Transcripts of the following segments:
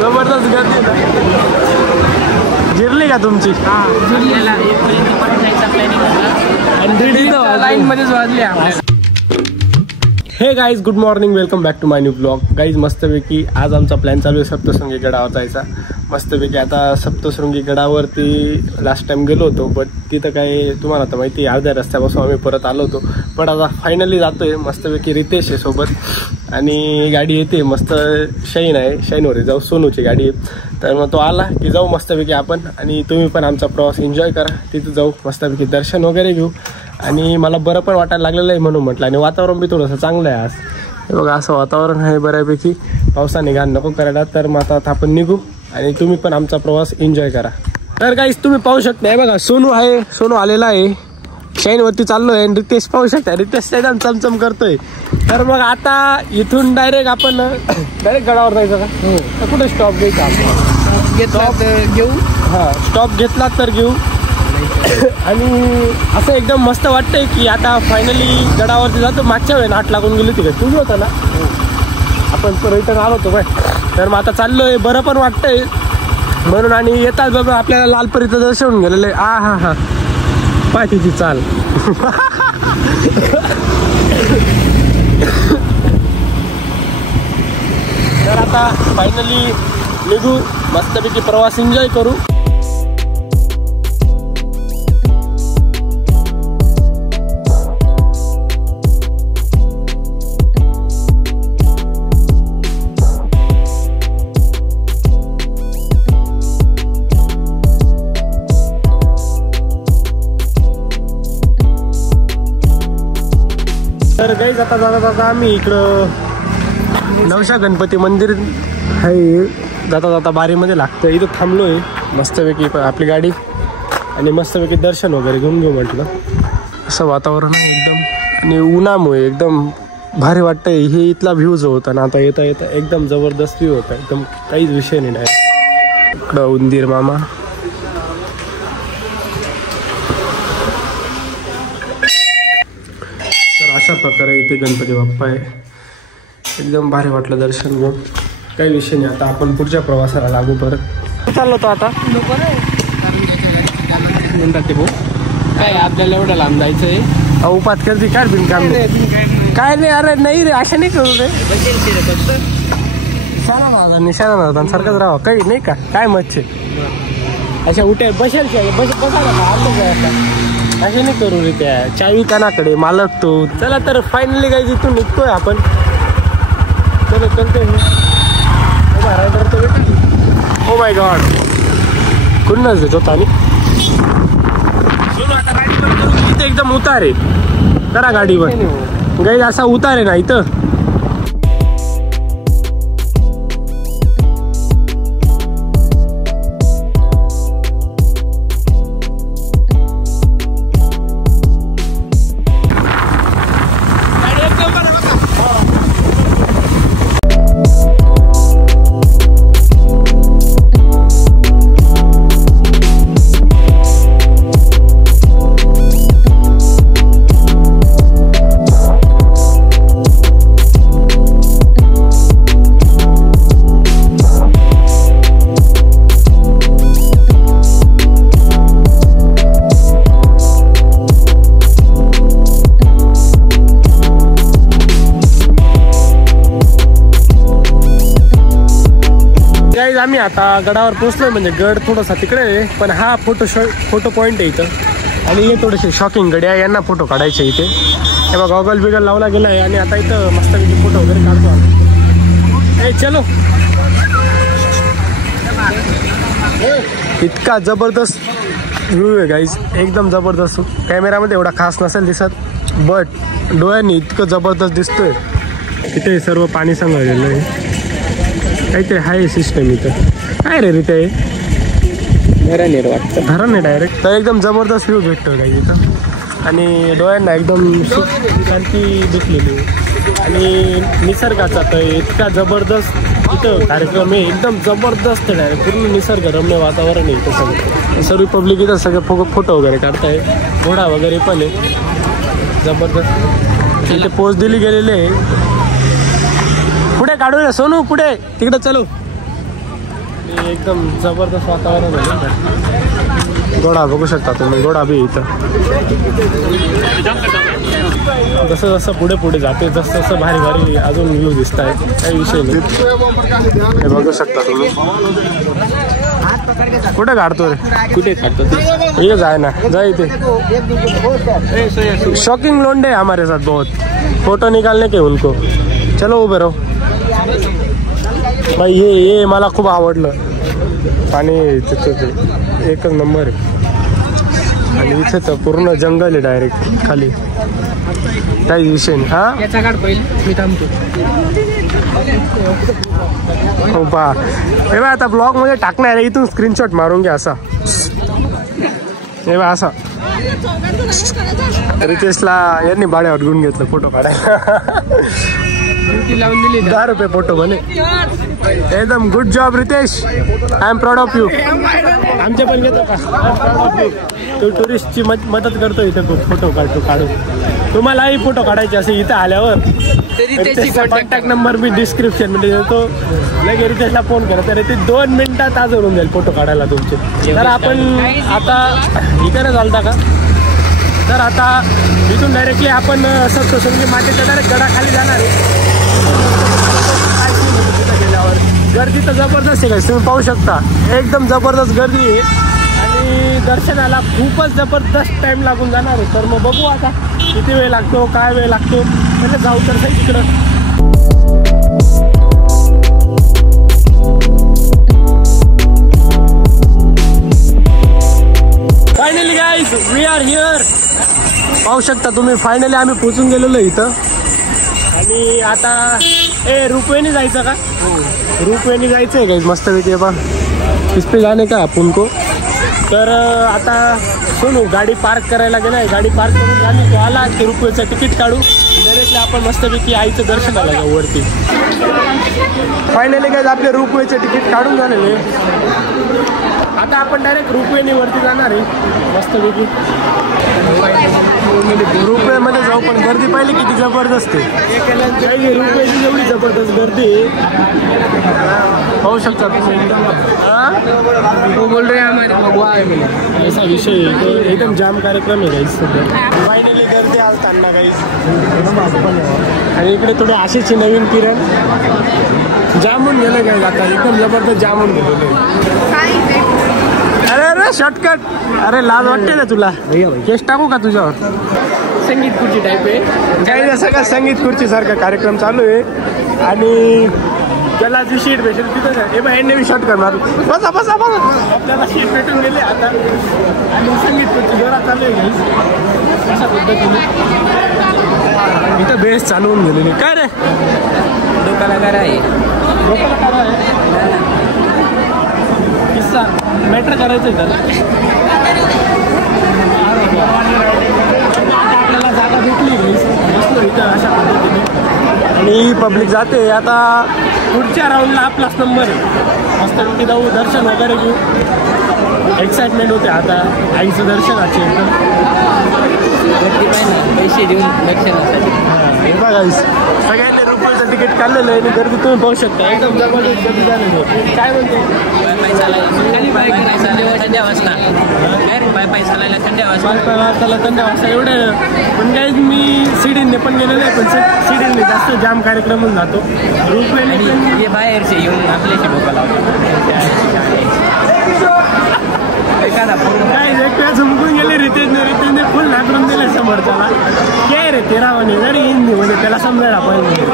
जबरदस्त गर्दी जिरली का तुमची? लाईन मध्येच वाजले. Hey guys, good morning, welcome back to my new blog. Guys मस्तपैकी आज आमचा प्लॅन चालू आहे सप्तशृंगी गडावर जायचा. मस्तपैकी आता सप्तशृंगी गडावरती लास्ट टाइम गेलो होतो, बट तिथं काय तुम्हाला तर माहिती आहे, अर्ध्या रस्त्यापासून आम्ही परत आलो होतो. पण आता फायनली जातोय. मस्तपैकी रितेश आहे सोबत आणि गाडी येते, मस्त शाईन आहे, शाईनवर जाऊ, सोनूची गाडी आहे. तर मग तो आला की जाऊ मस्तपैकी आपण, आणि तुम्ही पण आमचा प्रवास एन्जॉय करा. तिथं जाऊ मस्तपैकी दर्शन वगैरे घेऊ, आणि मला बरं पण वाटायला लागलेलं आहे म्हणून म्हटलं. आणि वातावरण बी थोडंसं चांगलं आहे आज. हे बघा असं वातावरण आहे बऱ्यापैकी, पावसाने घाण नको करायला. तर मग आता आपण निघू आणि तुम्ही पण आमचा प्रवास एन्जॉय करा. तर गाईस तुम्ही पाहू शकता, बघा सोनू आहे, सोनू आलेला आहे, शाईनवरती चाललो आहे. आणि रितेश पाहू शकता, रितेश एकदम चमचम करतोय. तर मग आता इथून डायरेक्ट आपण डायरेक्ट गडावर जायचं का? तर कुठे स्टॉप घ्यायचा? स्टॉप घेऊ. हां, स्टॉप घेतला तर घेऊ. आणि असं एकदम मस्त वाटतंय की आता फायनली गडावरती जातो. मागच्या वेळेला 8 लागून गेली होती का? तुझी होता ना, आपण रिटर्न आलो होतो काय. तर मग आता चाललोय, बरं पण वाटतंय म्हणून. आणि येतात बघा आपल्याला लालपरीचं दर्शन गेलेलं आहे. हा हा पाय तिची चाल. तर आता फायनली निघू, मस्तपैकी प्रवास एन्जॉय करू. तर गाईज आता जाता आम्ही इकडं नवशा गणपती मंदिर आहे, जाता बारीमध्ये लागतं. इथं थांबलो आहे मस्तपैकी आपली गाडी, आणि मस्तपैकी दर्शन वगैरे घेऊन घेऊ म्हटलं. असं वातावरण आहे एकदम, आणि उन्हामुळे एकदम भारी वाटतंय. हे इथला व्ह्यू जो होता ना, आता येता येता एकदम जबरदस्त व्ह्यू होता, एकदम काहीच विषय नाही. इकडं उंदीर मामा. अशा प्रकारे इथे गणपती बाप्पा आहे, एकदम भारी वाटलं दर्शन घेऊन. काही विषय नाही. आता आपण पुढच्या प्रवासाला लागू. परत चाललो तो आता म्हणतात ते भाऊ काय आपल्याला एवढं लांब जायचं आहे. उपात करते काय बिनकाम काय नाही. अरे नाही रे, अशा नाही करू रे. निशाणा सारखंच राहा, काही नाही का काय मच्छे अशा उठ्या बसेल बसायला असे नाही करू रे. त्या चावी कानाकडे मालक तो. चला तर फायनली काही जिथून निघतोय आपण. चलो चलतोय. ओ माय गॉड, कुठूनच देतो आम्ही. आता राईड करू. इथे एकदम उतार आहे, करा गाडीवर गाईज, असा उतार आहे ना इथं. आम्ही आता गडावर पोहोचलोय. म्हणजे गड थोडासा तिकडे आहे, पण हा फोटो पॉईंट आहे इथं. आणि हे थोडेसे शॉकिंग गड आहे, यांना फोटो काढायचे इथे. हे बघा गॉगल बिगल लावला गेला आहे, आणि आता इथं मस्तपैकी फोटो वगैरे काढतो आम्ही. ए चलो. इतका जबरदस्त व्ह्यू आहे गाईज, एकदम जबरदस्त. कॅमेरामध्ये एवढा खास नसेल दिसत, बट डोळ्यांनी इतकं जबरदस्त दिसतोय. इथे सर्व पाणी सांगायला आहे, काहीतरी आहे सिस्टम इथं. काय रे तिथे धरण वाटतं, धरण आहे डायरेक्ट. तर एकदम जबरदस्त व्ह्यू भेटतो काही इथं, आणि डोळ्यांना एकदम शांती दिसलेली. आणि निसर्गाचा तर इतका जबरदस्त इथं कार्यक्रम आहे, एकदम जबरदस्त डायरेक्ट पूर्ण निसर्गरम्य वातावरण आहे इथं. सगळं सर्व पब्लिक इथं सगळं फोटो वगैरे काढताय. घोडा वगैरे पण आहे जबरदस्त. इथे पोच दिली गेलेली आहे. काढूया सोनू पुढे तिकडे चलू. एकदम जबरदस्त वातावरण आहे. घोडा बघू शकता तुम्ही, घोडा बी इथं. जसं जसं पुढे पुढे जाते तसं तसं भारी भारी अजून व्ह्यू दिसत आहे. काही विषय नाही. हे बघू शकता तुम्ही. कुठे काढतो रे? कुठे काढतो? ठीक जाए ना, जा इथे. शॉकिंग लोंडे है हमारे साथ बहुत, फोटो निकालने के उनको. चलो उभे राहो भाई. ये मला खूप आवडलं. पाणी तिथं एकच नंबर आहे. आणि इथे तर पूर्ण जंगल आहे डायरेक्ट खाली. काही विषय नाही. हा याचा काढ पहिले, मी थांबतो. हो पा हे बा आता ब्लॉग मध्ये टाकणार आहे. इथून स्क्रीनशॉट मारून घ्या असा. हे बा असा रितेशला यांनी भाड्यावर घेऊन घेतलं फोटो काढायला. लावून दिली 10 रुपये फोटो म्हणे. एकदम good job Ritesh. I am proud of you. आमचे पण घेतो का? तो टुरिस्टची मदत करतो इथं खूप. फोटो काढू. तुम्हालाही फोटो काढायचे असे इथं आल्यावर कॉन्टॅक्ट नंबर मी डिस्क्रिप्शन मध्ये देतो. लगे रितेशला फोन करा तर ते 2 मिनिटात आज होऊन जाईल फोटो काढायला तुमचे. तर आपण आता इकडे चालता का? तर आता इथून डायरेक्टली आपण सप्तशृंगी मातेच्या डायरेक्ट गडाखाली जाणार आहे. गेल्यावर गर्दी तर जबरदस्त आहे. तुम्ही पाहू शकता एकदम जबरदस्त गर्दी आहे. आणि दर्शनाला खूपच जबरदस्त टाइम लागून जाणार आहे. तर मग बघू आता किती वेळ लागतो, काय वेळ लागतो. म्हणजे जाऊ तर सही तिकडं. Finally guys we are here. पाहू शकता तुम्ही फायनली आम्ही पोचून गेलेलो इथं. आणि आता रोपवेने जायचं का? रोपवेने जायचं आहे गाईज मस्तपैकी. बा इस पे जाणे का आपण को. तर आता सोनू गाडी पार्क करायला गेलाय. गाडी पार्क करून झाली तो आला की रोपवेचं तिकीट काढू. डायरेक्टली आपण मस्तपैकी आईचं दर्शनाला जाऊ वरती. फायनली गाईज आपले रोपवेचे तिकीट काढून झालेले. आता आपण डायरेक्ट रोपवेने वरती जाणार आहे मस्तपैकी. रोपवे मध्ये जाऊ. पण गर्दी पाहिली किती जबरदस्त आहे. रोपवेची एवढी जबरदस्त गर्दी पाहू शकता वो बोल रहे हैं हमारे ऐसा विषय आहे तो एकदम जाम कार्यक्रम आहे गाईस सध्या. फायनली गर्दी आलताना गाईस. आणि इकडे थोडे आशेचे नवीन किरण जामून गेले गाईस. आता एकदम जबरदस्त जामून गेलेले. अरे अरे शॉर्टकट. अरे लाज वाटते ना तुला? केस टाकू का तुझ्यावर? संगीत खुर्ची टाईप आहे. काही असं का संगीत खुर्ची सारखा कार्यक्रम चालू आहे. आणि त्याला जी शीट भेटेल तिथं हे बघ यांनी शॉर्ट करणार. बसा बसा बसा. आपल्याला शीट भेटून गेली आता. आणि संगीत खुर्ची जोरात चालू आहे गाईस अशा पद्धतीने. इथं बेस चालू होऊन गेलेली. काय रे कलाकार आहे. कलाकार आहे. किस्सा मॅटर करायचं त्याला. आपल्याला जागा भेटली बसलो इथं अशा पद्धतीने. आणि पब्लिक जाते. आता पुढच्या राऊंडला आपलाच नंबर आहे. मस्तपैकी जाऊ दर्शन वगैरे घेऊ. एक्साइटमेंट होते आता आईचं दर्शनाचे एकदम. पैसे देऊन दर्शनासाठी. बघा सगळ्यांनी रुपयाचं तिकीट काढलेलं आहे. आणि गर्दी तुम्ही पाहू शकता एकदम जबरदस्त गर्दी झालेली आहे. काय म्हणतो? पाय चालायला थंड्या वाजता. पाय चालायला थंड्या वाजता एवढे. पण काही मी सीडीने पण गेलेलं आहे. पण सीडीने जास्त जाम कार्यक्रम होऊन जातो. रुपयाने हे बाहेरचे येऊन आपल्याशी डोका काय एक वेळा झुमकून गेले रितेशने फुल नाकडून दिले समोरच्याला. काय रे ते रावाने जरी हिंदी मध्ये त्याला समजायला पाहिजे.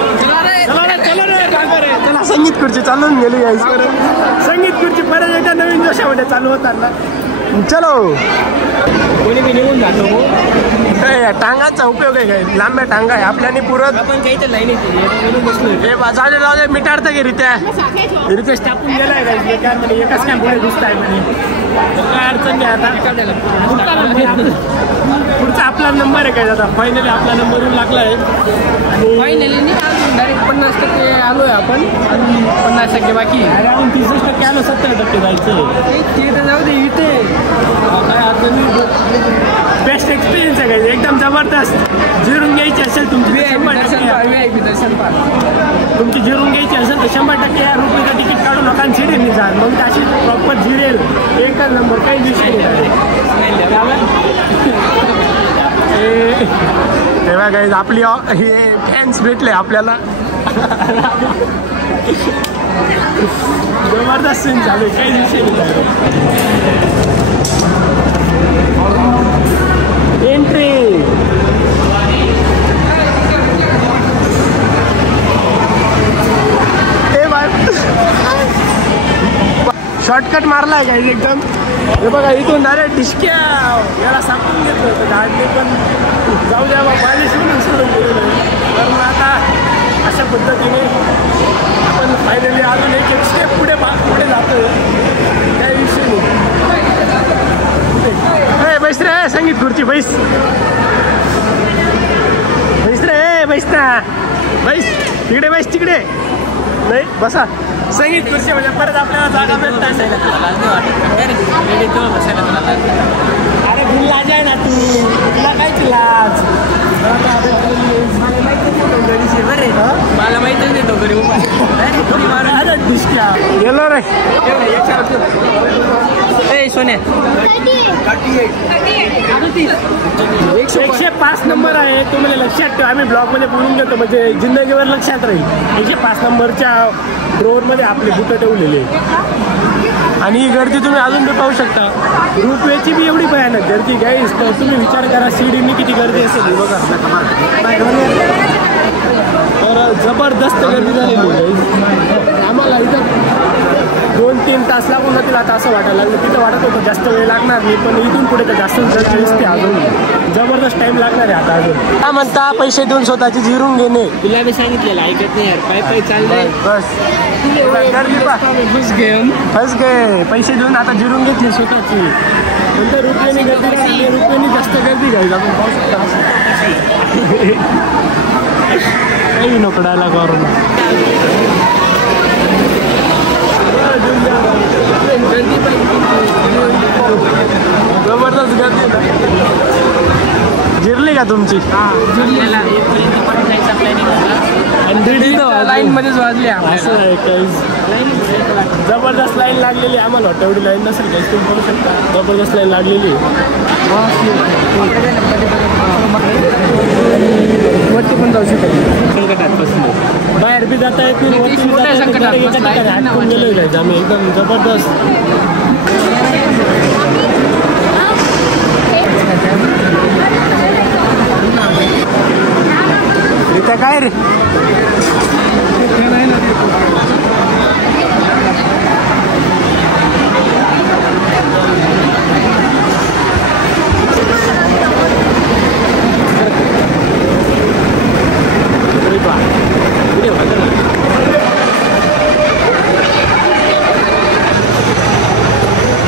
त्याला संगीत खुर्ची चालून गेली गाईस. संगीत खुर्ची परत एकदा नवीन जोशामध्ये चालू होताना. चलो कोणी बी निघून जातो. टांगाचा उपयोग आहे काय? लांब्या टांगा आहे आपल्याने पुरत. आपण काही तर लाईन बसलो. हे जाऊ दे मिटाडतं की रितेश टाकून गेलाय काय? काय म्हणे एकाच काय पुढे दिसत आहे म्हणे. काय अडचण नाही. आता पुढचा आपला नंबर आहे काय? आता फायनली आपला नंबर येऊन लागला आहे. आणि फायनली डायरेक्ट 50% आलोय आपण. आणि 50% बाकी. अरे आपण 30% आलो. 70% जायचं. ते तर जाऊ दे. इथे काय बेस्ट एक्सपिरियन्स आहे गाईज, एकदम जबरदस्त. जिरून घ्यायची असेल तुमची तुमची जिरून घ्यायची असेल तर 100% या रुपयाचं तिकीट काढू नका आणि जिरेल जा. मग अशी प्रॉपर जिरेल एकच नंबर, काही विषय नाही. तेव्हा गाईज आपली हे फॅन्स भेटले आपल्याला. जबरदस्त सीन चालू आहे, काही विषय नाही. एंट्री शॉर्टकट मारलाय गाईज एकदम. हे बघा इथून डायरेक्ट डिस्क्या याला सांगून घेतलं होतं गाडी, पण जाऊ द्या पाणी सोडून गेलेलं आहे. तर मग आता अशा पद्धतीने आपण फायनली अजून एक स्टेप पुढे जातो. काही विषय नाही. बैस रे संगीत खुर्ची, बैस रे, बैस ना, बैस तिकडे, बैस तिकडे नाही बसा. संगीत खुर्ची म्हणजे परत आपल्याला जागा भेटता. अरे लाज आहे ना तू, तुला काय लाज? मला माहितच नाही तो गरीब गेलो रे. सोन्या 105 नंबर आहे, तुम्हाला लक्षात ठेवा. आम्ही ब्लॉगमध्ये बोलून घेतो म्हणजे जिंदगीवर लक्षात राहील. 105 नंबरच्या ड्रोअरमध्ये आपले बुटं ठेवलेले आणि ही गर्दी तुम्ही अजून बी पाहू शकता. रोपवेची बी एवढी भयानक गर्दी गाईस, तर तुम्ही विचार करा सीडीनी किती गर्दी असेल. बघा तर जबरदस्त गर्दी झालेली गाईस. आम्हाला इथं 2-3 तास लागून जातील आता असं वाटायला लागलं. तिथं वाटत होतं जास्त वेळ लागणार नाही, पण इथून पुढे तर जास्त गर्दी दिसते. अजून जबरदस्त टाइम लागणार आहे आता. अजून काय म्हणता, पैसे देऊन स्वतःची जिरून घेणे. तुला मी सांगितलेलं ऐकत नाही यार. काय चाललंय बस फस गे. पैसे देऊन आता जिरून घेतली स्वतःची. नंतर रुपयाने गर्दी लागली, रुपयाने जास्त गर्दी घ्यायला आपण पाहू शकता. काही नको डायलॉग करून. जबरदस्त गर्दी. जिरली का तुमची? लाईन मध्येच वाजली. असं आहे काही जबरदस्त लाईन लागलेली. आम्हाला वाटतं एवढी लाईन नसेल काही, तुम्ही करू शकता. जबरदस्त लाईन लागलेली. वरती पण जाऊ शकतो संकटात. बाहेर बी जाता येत नाही, वरती आटकून गेलो जायचं आम्ही एकदम जबरदस्त. इथं काय रे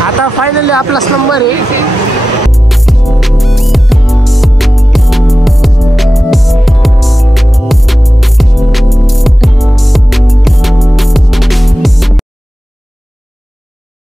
आता फायनली आपलाच नंबर आहे.